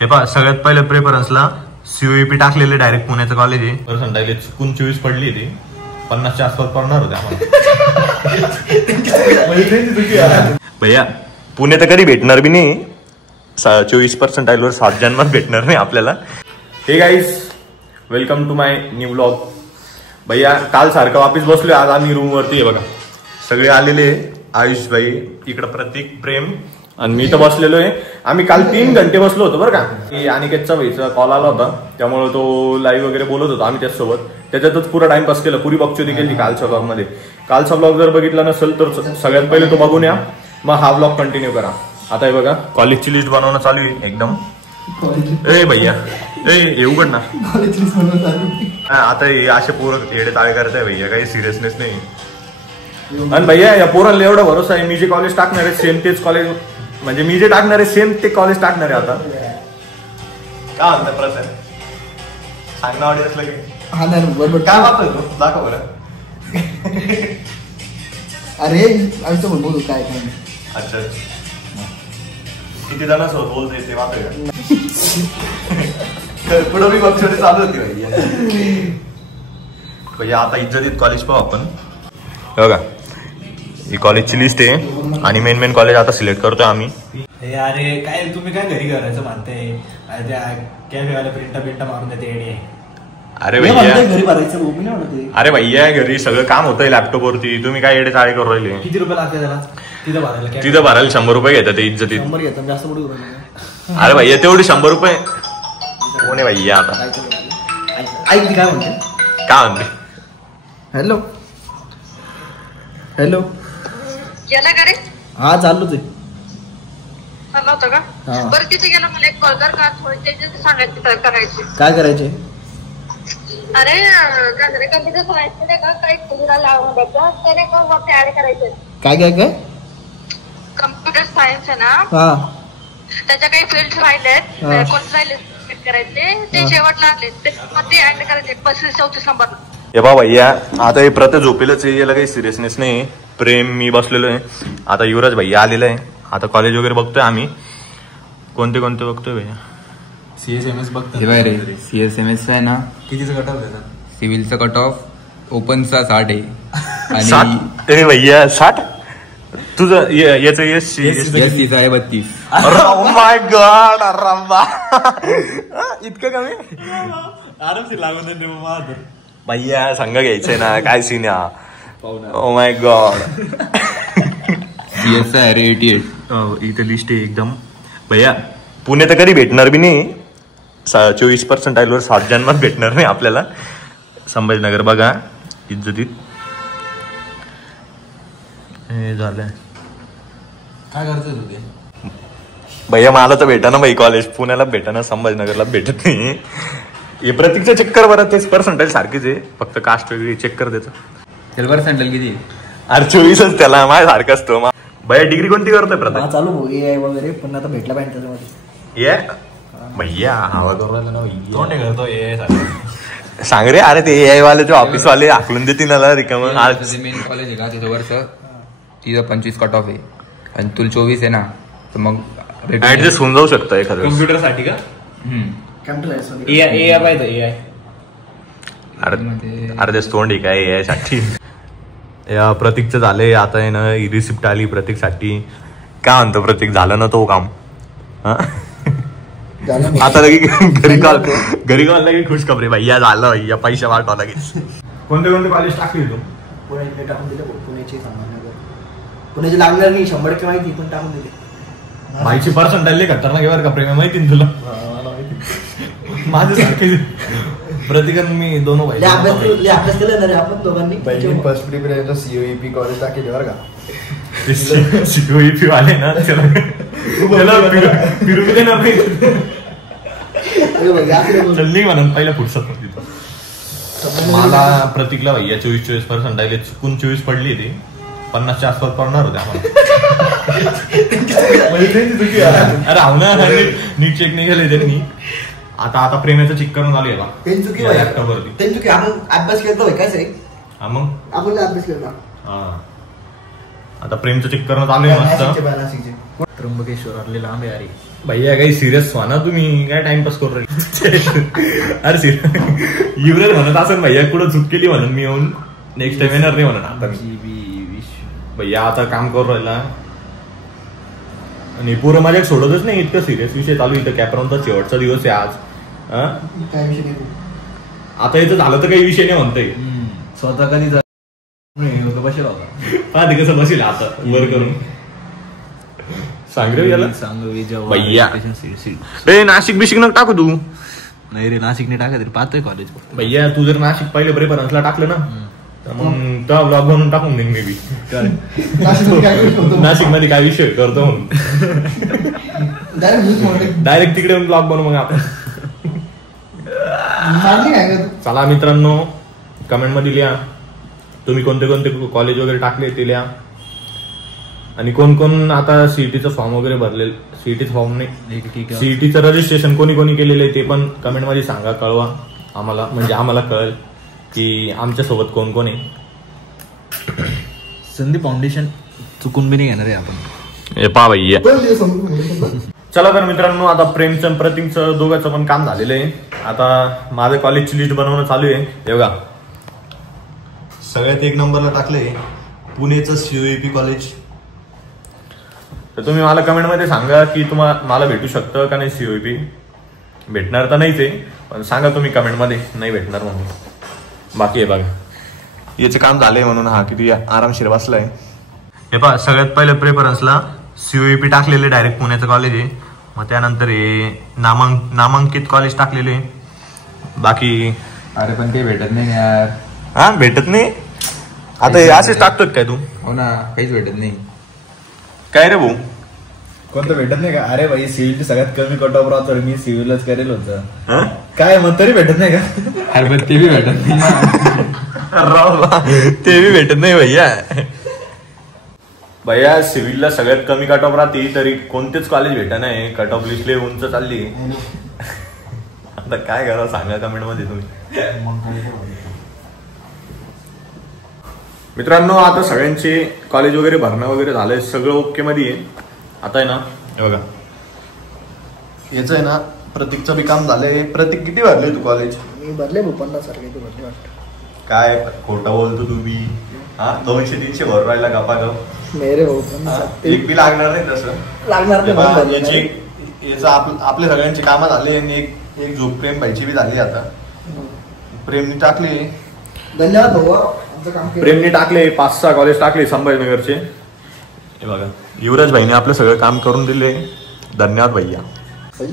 हे पहा सगळ्यात पहिले प्रेफरन्सला COEP टाकलेले डायरेक्ट पुण्याचं कॉलेज आहे. पर्सेंटाइल चुकून 24 पडली ती 50च्या आसपास पडणार होते आम्हाला. भैया पुणे तर कधी भेटणार बी नाही. 24% वर 7 जन्मात भेटणार नाही आपल्याला. Hey guys welcome to my new vlog. भैया काल सारखं वापिस बसलोय. आज आम्ही रूम वरती आहे बघा. सगळे आलेले. आयुष भाई इकडं, प्रतीक, प्रेम आणि मी तर बसलेलो आहे. आम्ही काल 3 घंटे बसलो होतो बरं का. की अनिकेतचा भाईचा कॉल आला होता त्यामुळे तो लाईव्ह वगैरे बोलत होता आम्ही त्याच्यासोबत. त्याच्यातच पुरा टाइमपास केला. पुरी बकचोदी केली कालच्या ब्लॉग मध्ये. कालचा ब्लॉग जर बघितला नसेल तर सगळ्यात पहिले तो बघून या, मग हा ब्लॉग कंटिन्यू करा. आता हे बघा कॉलेजची लिस्ट बनवणं चालू आहे एकदम. ए भैया ए उघड ना. आता हे असे पोरं येडे ताळे करताय भैया, काही सिरियसनेस नाही. आणि भैया या पोरांना एवढा भरोसा आहे, मी जे कॉलेज टाकणार आहे सेम तेच कॉलेज, म्हणजे मी जे टाकणार आहे सेम ते कॉलेज टाकणार आहे. आता काय म्हणतात प्रश्न सांग ना ऑडियन्सला की बरोबर काय वाटतोय तो दाखव बरं. अरे आम्ही तर बोलू काय काय. अच्छा किती जणांसोबत बोलतोय ते वाटतंय का? पुढे मी बघ चालू होती भैया. आता इज्जतीत कॉलेज पाहू आपण. बघा ही कॉलेजची लिस्ट आहे आणि मेन कॉलेज आता सिलेक्ट करतोय आम्ही. अरे काय तुम्ही काय घरी करायचं म्हणताय? कॅफेवाला प्रिंटा मारून देते. अरे भैया घरी भरायचं भूमी नाही म्हणते. अरे भैया घरी सगळं काम होतंय लॅपटॉप वरती. तुम्ही काय येडे चाळे करू राहिले? किती रुपये लागते त्याला तिथं भरायला? तिथं भरायला 100 रुपये घेतात ते इज्जतीत. 100 घेतात जास्त मोठी. अरे भैया तेवढी 100 रुपये कोण आहे भैया? आता ऐक काय म्हणते. काय म्हणते? हॅलो हॅलो गेला का रे? हा चालूच आहे. चालला होता का? बरं तिथे गेला मला एक कॉल कर का थोडे चेंजेस सांगायचे करायचे. काय करायचे? अरे कम्प्युटर सायन्स मध्ये का काही खुलीला लावून द्यायचं त्याने का वरती ऍड करायचे. काय काय काय? कम्प्युटर सायन्स आहे ना, हा त्याच्या काही फील्ड राहिलेत, कोणते राहिले करायचे ते शेवटला आले ते ऍड करायचे 35-34 नंबर. हे बा भैया आता हे प्रत झोपेलच आहे, याला काही सिरियसनेस नाही. प्रेम मी बसलेलो आहे. आता युवराज भैया आलेला आहे. आता कॉलेज वगैरे बघतोय आम्ही. कोणते कोणते बघतोय भैया? CSMS बघतो रे. CSMS आहे ना, कितीचं कट ऑफ देतात? सिव्हिलचा कट ऑफ ओपनचा 60 आहे. 60? ए भैया 60? तुझं याचं SC आहे 32. माय गॉड अरे इतकं कमी? आरामशीर लागून दे भैया संघ घ्यायचंय ना, काय सीन या. Oh my God. CS आहे रे 88. इथं लिस्ट आहे एकदम. भैया पुणे तर कधी भेटणार बी नाही. 24% वर 7 जन्मात भेटणार नाही आपल्याला. संभाजीनगर बघा इज्जतीत. हे झालंय काय करतोय तुझे भैया? मला तर भेटा भाई कॉलेज. पुण्याला भेटा संभाजीनगरला भेटत नाही. हे प्रतीकचं चेक बरं, तेच पर्सेंटाइल सारखीच आहे, फक्त कास्ट वेगळी. चेक कर त्याचं. त्याला पर्सेंटाइल किती? अरे 24च त्याला. माझ्या सारखं असतो. भैया डिग्री कोणती करतोय प्रतीक? चालू भाऊ AI वगैरे पण आता भेटला पाहिजे त्याच्यामध्ये. ये भैया हवा करू राहिला ना कोणी करतो सांग रे. अरे ते AI वाले जो ऑफिस वाले आखलून देतील ना रिकाम. मेन कॉलेज आहे का तिथं वर्ष तिथं 25 कट ऑफ आहे आणि तुला 24 आहे ना, तर मग ऍडजस्ट होऊन जाऊ शकतं एखादं. कम्प्युटर साठी का? AI पाहिजे AI. अर्धे तोंड आहे काय AI साठी. या प्रतीकचं झालंय आता आहे ना. ही रिसिप्ट आली प्रतीक साठी. काय म्हणतो प्रतीक? झालं ना तो काम? आता लगे घरी कॉल लगे खुश खबरी भैया झालं भैया पैसे वाटवा लगेच. कोणते कोणते कॉलेज टाकले तू? पुण्याचे टाकून दिले. पुण्याचे संभाजीनगर. पुण्याचे लागणार नाही 100% माहिती पण टाकून दिले. भाईची पर्सेंटाइल खतरनाक आहे बरं का प्रेम, माहिती ना तुला? माझं सारखे प्रतिकन मी दोन अभ्यास केला ना रे आपण दोघांनी. फर्स्ट प्रिपरेशन COEP कॉलेज टाकेल बरं का. COEP वाले ना त्याला फिरून दे ना. चल्ली म्हणून पहिला फुटसत होती. मला प्रतीकला भैया 24% चुकून 24 पडली ती 50च्या आसपास पडणार होते आम्हाला. अरे हो ना नीट चेक नाही केले त्यांनी. आता प्रेमाचं चेक करून आलो याला लॅपटॉप वरती. आपण अभ्यास केला काय सही? हा मग आपण अभ्यास केला. हा आता प्रेमचं चेक करणं चालू आहे मस्त. त्र्यंबकेश्वर आले लांब आहे. भैया काही सिरियस व्हा ना तुम्ही, काय टाइमपास करू राहिले. अरे युवराज म्हणत असं भैया कुठं चूक केली म्हणून मी येऊन नेक्स्ट टाइम येणार नाही म्हणून. आता भैया आता काम करू राहिला आणि पुरं माझ्या सोडतच नाही. इतकं सिरियस विषय चालू इथं कॅपराऊनचा शेवटचा दिवस आहे आज. काय विषय नाही. आता इथं झालं तर काही विषय नाही म्हणतोय. स्वतः कधी बसेल होता. हा ते कसं बसेल आता वर करून सांग रे याला. भैया रे नाशिक बिशिक नको टाकू तू. नाही रे नाशिक नाही टाका तरी पाहतोय कॉलेज. भैया तू जर नाशिक पहिले प्रेफरन्सला टाकलं ना तर मग त्या ब्लॉग बनवून टाकून देईन मी बी. नाशिक मध्ये काय विषय करतो म्हणून डायरेक्ट तिकडे ब्लॉग बनवू मग आपण. चला मित्रांनो कमेंट मध्ये लिहा तुम्ही कोणते कोणते कॉलेज वगैरे टाकले ते लिहा. आणि कोण कोण आता सीईटीचं फॉर्म वगैरे भरले. सीईटीचं फॉर्म नाही सीईटीचं रजिस्ट्रेशन कोणी कोणी केलेलं आहे ते पण कमेंट मध्ये सांगा, कळवा आम्हाला. म्हणजे आम्हाला कळेल की आमच्या सोबत कोण कोण आहे. संदीप फाउंडेशन चुकून बी नाही घेणार आहे आपण. हे पा भैया. चला तर मित्रांनो आता प्रेमचं प्रतीकचं दोघांचं पण काम झालेलं आहे. आता माझं कॉलेजची लिस्ट बनवणं चालू आहे. हे बघा सगळ्यात एक नंबरला टाकले पुणेचं COEP कॉलेज. तर तुम्ही मला कमेंट मध्ये सांगा की मला भेटू शकतं का नाही. COEP भेटणार तर नाहीच आहे पण सांगा तुम्ही कमेंट मध्ये नाही भेटणार म्हणून. बाकी हे बघा याचं काम झालंय म्हणून हा किती आरामशीर बसलाय. हे पहा सगळ्यात पहिले प्रेफरन्सला COEP टाकलेले डायरेक्ट पुण्याचं कॉलेज आहे. मग त्यानंतर हे नामांकित कॉलेज टाकलेले. बाकी अरे पण काही भेटत नाही यार. हा भेटत नाही आता हे असेच टाकतोय काय तू. हो ना काहीच भेटत नाही. काय रे भाऊ कोणतं भेटत नाही का. अरे भाई सिव्हिल सगळ्यात कमी कट ऑफ राहतो. मी सिव्हिलच करेल होतं काय मग तरी भेटत नाही का. अरे पण ते बी भेटत नाही. ते बी भेटत नाही भैया. भैया सिव्हिलला सगळ्यात कमी कट ऑफ राहते तरी कोणतेच कॉलेज भेटत नाही. कट ऑफ लिस्ट उंच चालली. आता काय करा सांगा कमेंट मध्ये तुम्ही. मित्रांनो आता सगळ्यांचे कॉलेज वगैरे भरणं वगैरे झालंय सगळं ओके मध्ये आहे. आता आहे ना हे बघा याच आहे ना प्रतीकचं बी काम झालंय. प्रतीक किती भरले तू कॉलेज. मी भरले 50 सारखे तू भरले वाटतं. काय खोटा बोलतो तू बी. हा 200-300 भर राहिला गप्पा गप. मेरे भाऊ एक बी लागणार नाही तसं लागणार याचं आपले सगळ्यांची कामं झाले आणि एक झोप प्रेम भाईची बी झाली. आता प्रेमनी टाकली. धन्यवाद भाऊ. प्रेमनी टाकले 5-6 कॉलेज टाकले संभाजीनगरचे. हे बघा युवराज भाईने आपलं सगळं काम करून दिले. धन्यवाद भैया.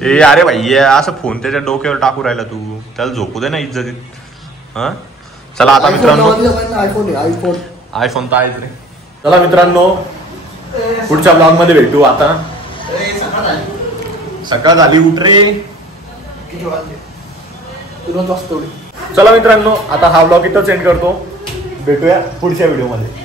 ए अरे भैया असं फोन त्याच्या डोक्यावर टाकू राहिला तू. त्याला झोपू दे ना इज्जतीत. हा चला आता मित्रांनो आयफोन तर आहेच रे. चला मित्रांनो पुढच्या ब्लॉग मध्ये भेटू. आता सकाळ झाली उठ रे. चला मित्रांनो आता हा ब्लॉग इथंच एंड करतो. भेटूया पुढच्या व्हिडिओ मध्ये.